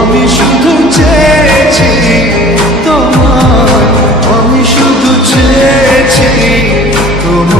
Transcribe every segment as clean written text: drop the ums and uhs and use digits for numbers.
আমি শুধু চেয়েছি তোমায়, আমি শুধু চেয়েছি তোমায়।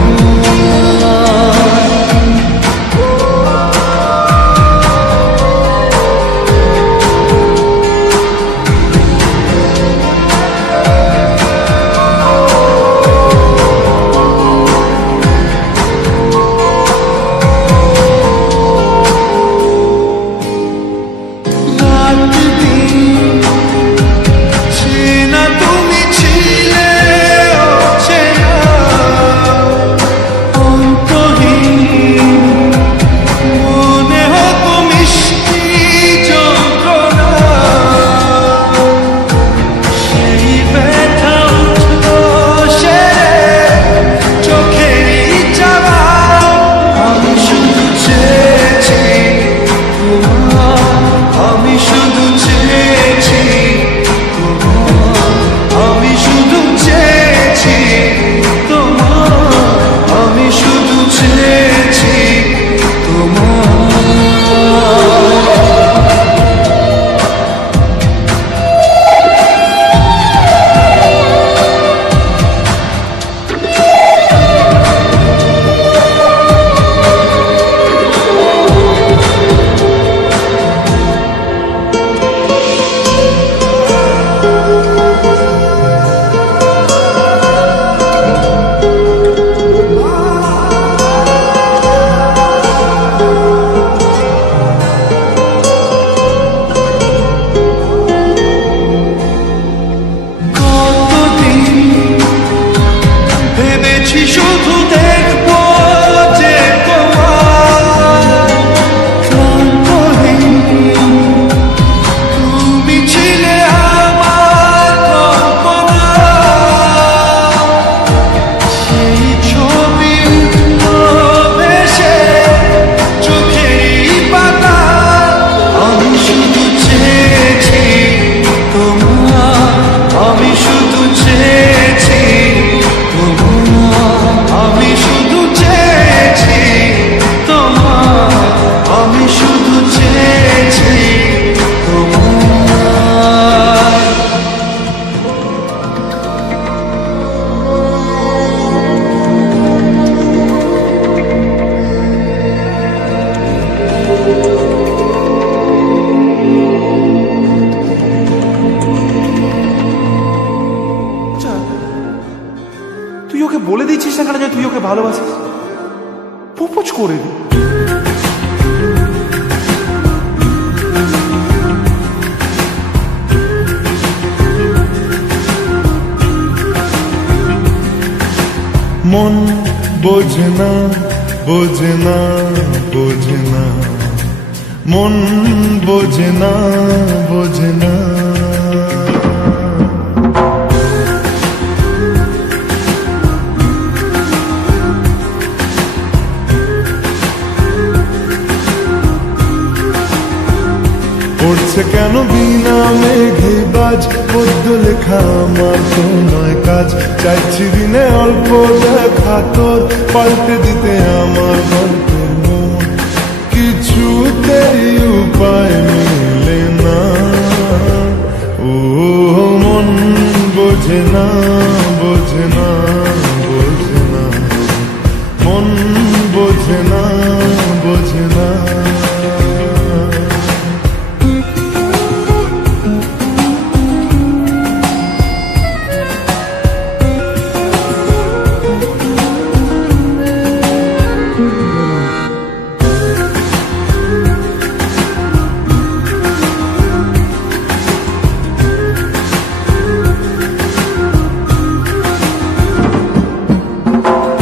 শুধু দেখবো যে তোমার ক্লান্তহীন, তুমি ছিলে আমার কল্পনা, সেই ছবি ভেসে চোখেরই পাতা। আমি শুধু চেয়েছি তোমার, আমি শুধু চেয়েছি তোমার, আমি শুধু চেয়েছি তোমার, আমি শুধু চেয়েছি তোমার। তুই ওকে বলে দিচ্ছিস না কেন যে তুই ওকে ভালোবাসিস? প্রপোজ করে দি। মন বোঝে না, বোঝে না, বোঝে না, মন বোঝে না, বোঝে না। পড়ছে কেন বিনা মেঘে বাজ, পদ্য লেখা আমার তো নয় কাজ। চাইছি দিনে অল্প দেখা তোর, পাল্টে দিতে আমার গল্পের মন। কিছুতেই উপায় মেলে না, ও মন বোঝে না, বোঝে না, বোঝে না, মন বোঝে না, বোঝে না।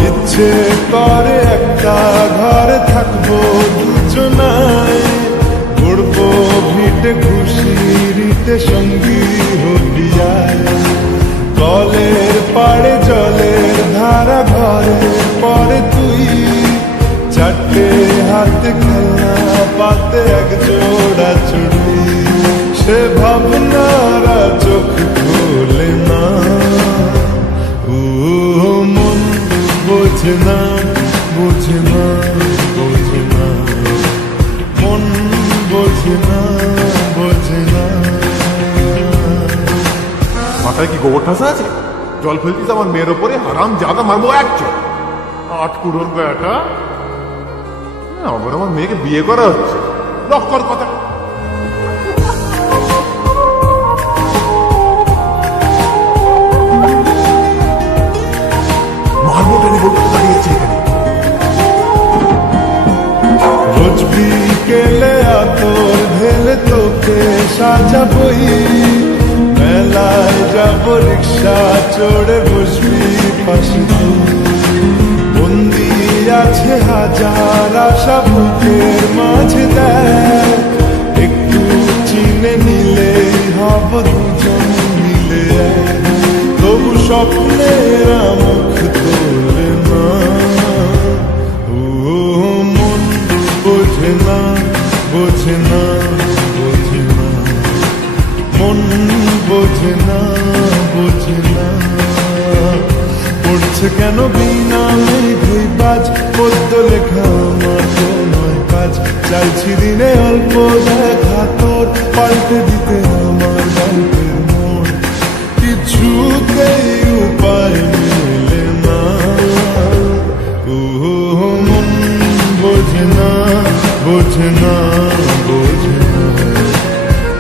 ইচ্ছে করে একটা ঘরে থাকবো দুজনায়, ঘুরবো ভিটে খুশিতে সঙ্গী হবিয়ায়। কলের পাড়ে জলের ধারা ঘরে পরে তুই, চারটে হাতে খেলনা পাতে এক জোড়া চুড়ি। সে ভাবনারা চোখ খোলে না, ও মন বোঝে না, বোঝে না, বোঝে না, মন বোঝে না, বোঝে না। মাথায় কি গোবর ঠাসা আছে? জল ফেলতিস আমার মেয়ের ওপরে, হারাম জাদা মারবো এক চল। আট কুড়োর বেটা, আবার আমার মেয়েকে বিয়ে করা হচ্ছে, লক্কর কথা। মারবো টেনে বলতে দাঁড়িয়েছে এখানে। রোজ বিকেলে আতর ঢেলে তোকে সাজাবই, মেলায় যাব রিক্সা চড়ে বসবি পাশে তুই। বন্দি আছে হাজার আশা বুকের মাঝে, দেখ একটু চিনে নিলেই হব দুজন মিলে এক। তবু স্বপ্নের মুখ তোলে না, ও মন বোঝে না, বোঝে না, বোঝে না, মন বোঝে না, বোঝে না। পড়ছে কেন বিনা মেঘে বাজ, পদ্য লেখা আমার তো নয় কাজ। চাইছি দিনে অল্প দেখা তোর, পাল্টে দিতে আমার গল্পের মোড়। কিছুতেই উপায় মেলে না, ও মন বোঝে না, বোঝে না, বোঝে না,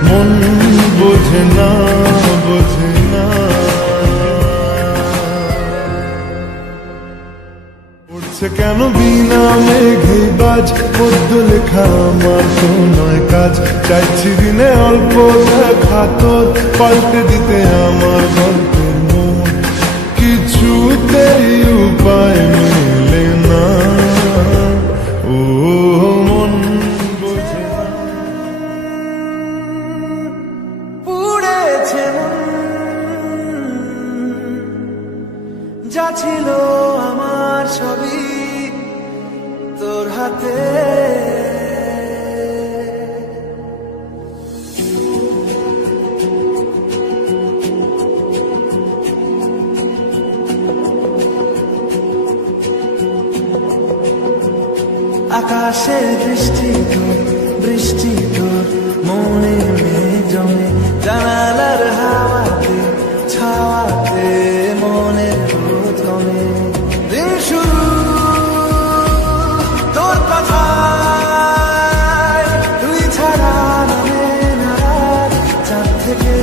মন বোঝে না, বোঝে না। পড়ছে কেন বিনা মেঘে বাজ, পদ্য লেখা আমার তো নয় কাজ। চাইছি দিনে অল্প দেখা তোর, পাল্টে দিতে আমার গল্পের মোড়। কিছুতেই উপায় মেলে না, ও মন বোঝে না। পুড়েছে যা ছিল আমার সবই তোর হাতে। আকাশে দৃষ্টি তোর, বৃষ্টি তোর মনে মেঘ জমে, জানালার হাওয়াতে ছাওয়াতে মনের রোদ কমে। দিন শুরু তোর কথায়, তুই ছাড়া নামে না রাত। চাঁদ থেকে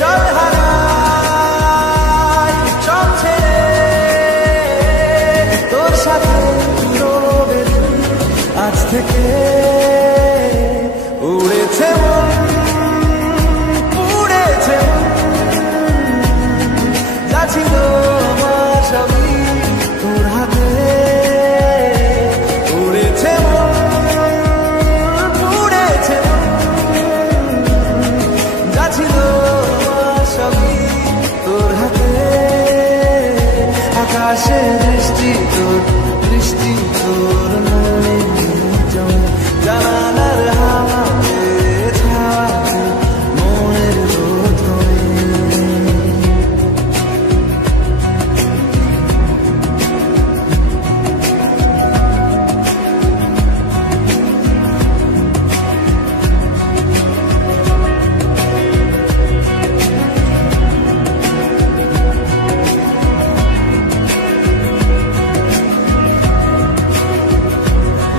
চল হারাই সব ছেড়ে, তোর সাথে রবে আজ থেকে। উড়েছে মন, পুড়েছে যা ছিল আমার সবই তোর হাতে। উড়েছে মন, পুড়েছে যা ছিল আমার সবই তোর হাতে। আকাশে দৃষ্টি তোর, বৃষ্টি তোর মনে জমে, জানালার হাওয়াতে ছাওয়াতে মনের রোদ কমে।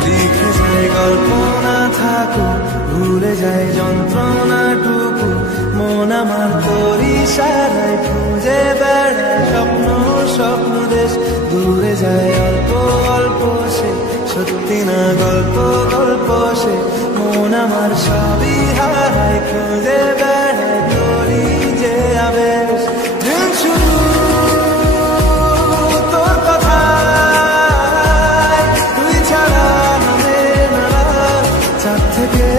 লিখে যায় গল্প না থাকুক, ভুলে যায় যন্ত্রণাটুকু। মন আমার তোর ইশারায় খুঁজে বেড়ায় স্বপ্ন, স্বপ্ন দেশ। দূরে যায় অল্প অল্প সে, সত্যি না গল্প, গল্প সে। মন আমার সবই হারায়, খুঁজে বেড়ায় তোরই যে আবেশ। দিন শুরু তোর কথায়, তুই ছাড়া নামে না রাত। চাঁদ থেকে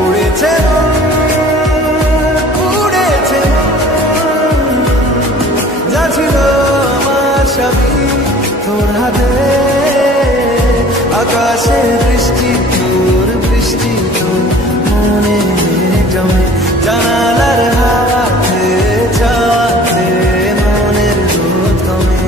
উড়েছে উড়েছে যা ছিল আমার সবই তোর হাতে। আকাশে বৃষ্টি তোর, বৃষ্টি তোর মনে মেঘ জমে, জানালার হাওয়াতে ছাওয়াতে মনের রোদ কমে।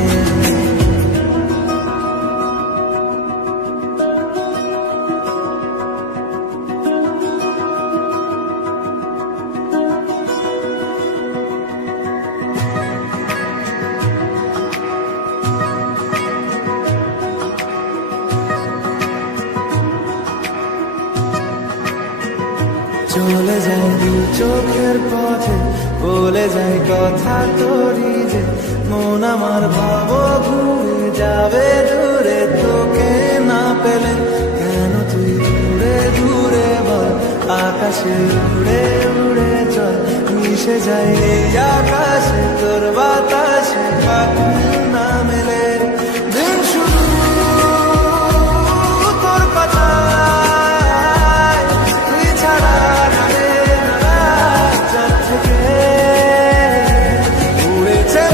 চলে যায় দু চোখের পথে, বলে যায় কথা তোরই যে মন আমার ভাব ঘুরে যাবে দূরে, তোকে না পেলে কেন তুই দূরে দূরে বল, আকাশে উড়ে উড়ে চল, মিশে যায় এই আকাশে তোর বাতাসে, পাখি না মেলে দিন শুধু তোর কথা, তুই ছাড়া নারে না চাঁদ থেকে উড়েছে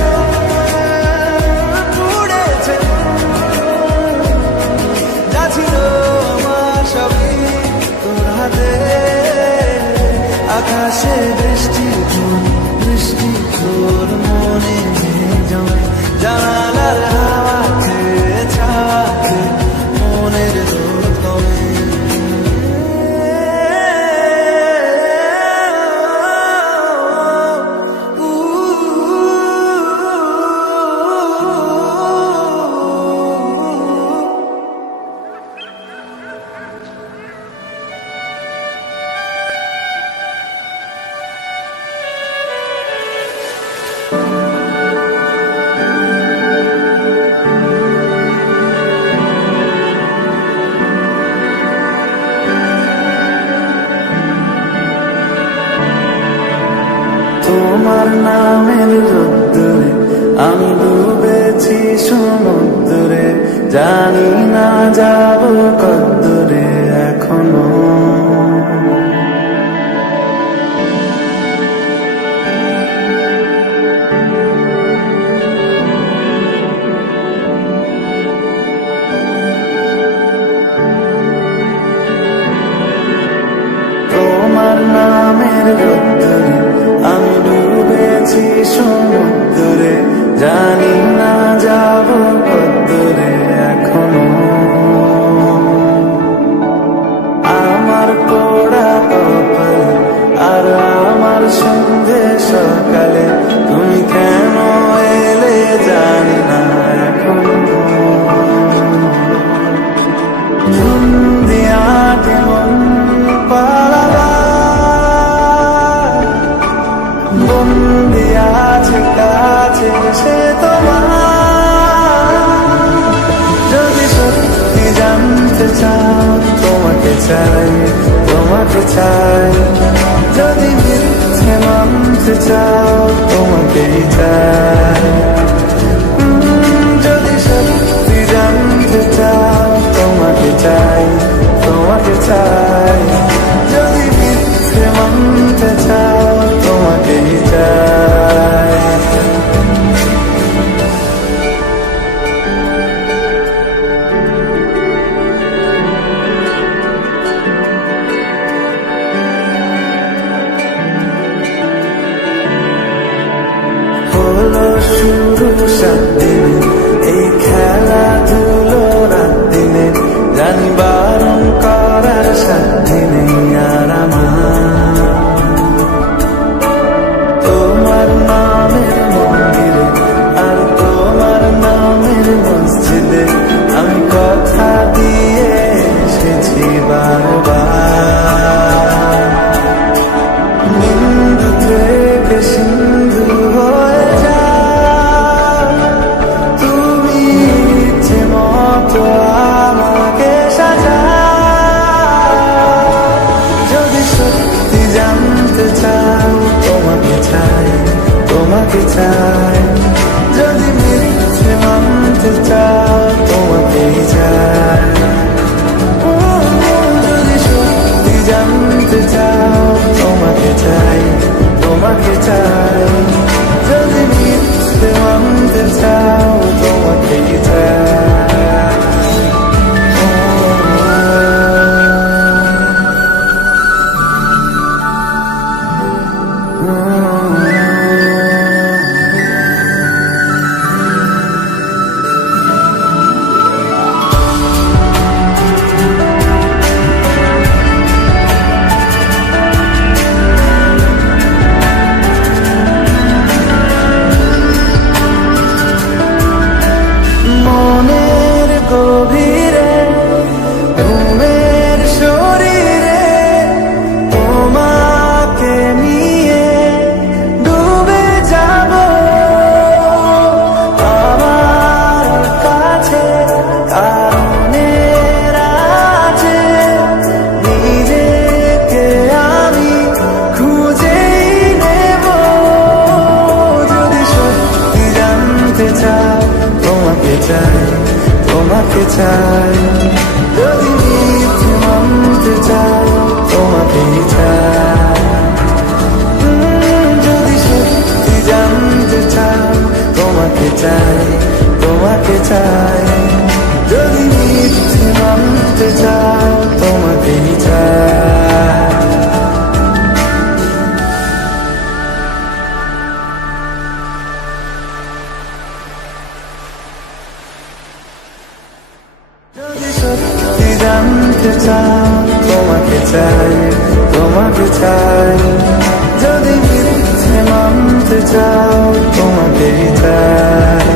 উড়েছে, যা ছিল আমার সবই তোর হাতে, আকাশে বৃষ্টি বৃষ্টি তোর মনে জমে, জানালার হাওয়াতে ছাওয়াতে মনের রোদ কমে। তোমার নামের রোদ্দুরে আমি ডুবেছি সমুদ্রে, জানি না যাব কদ্দুরে এখনো, তোমার নামের রোদ্দুরে আমি ডুবেছি সমুদ্রে, জানি না যাব কদ্দুরে এখনো, আমার পোড়া কপালে আর আমার সন্ধে সকালে তুমি কেন এলে জানি না এখনো, ধুম দিয়া কেমন পালাবা বন্দি আছে কাছে সে তোমার, যদি সত্যি জানতে চাও তোমাকে চাই তোমাকে চাই, যদি মিথ্যে মানতে চাও তোমাকেই চাই, যদি সত্যি জানতে চাও তোমাকে চাই তোমাকে চাই, যদি মিথ্যে মানতে চাও তোমাকেই চাই। হলো শুরু 7 দিনে এই খেলাধুলো রাত দিনে, জানি বারণ করার সাথে নেই আর আমার, তোমার নামের মন্দিরে আর তোমার নামের মসজিদে আমি কথা দিয়ে এসেছি বারবার, বিন্দু থেকে সিন্ধু হয়ে যায়, তুমি ইচ্ছে মতো আমাকে সাজাও, যদি সত্যি জানতে চাও তোমাকে চাই তোমাকে চাই, যদি মিথ্যে মানতে চাও তোমাকেই চাই, যদি সত্যি জানতে চাও তোমাকে চাই তোমাকে চাই, যদি মিথ্যে মানতে চাও তোমাকেই চাই। চাই, যদি মিথ্যে মানতে চাই তোমাকেই চাই, যদি সত্যি জানতে চাও তোমাকে চাই, তোমাকে চাই, যদি মিথ্যে মানতে চাও তোমাকেই চাই। যদি সত্যি জানতে চাও তোমাকে চাই, তোমাকে চাই, যদি মিথ্যে মানতে চাও তোমাকেই চাই,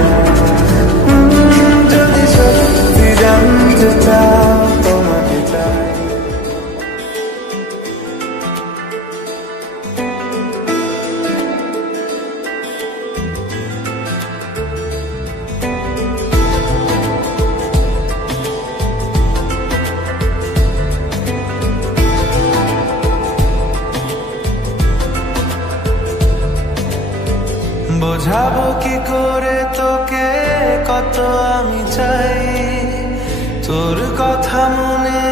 যদি সত্যি জানতে চাও তোমাকে চাই। বোঝাবো কি করে তোকে কত আমি চাই, তোর কথা মনে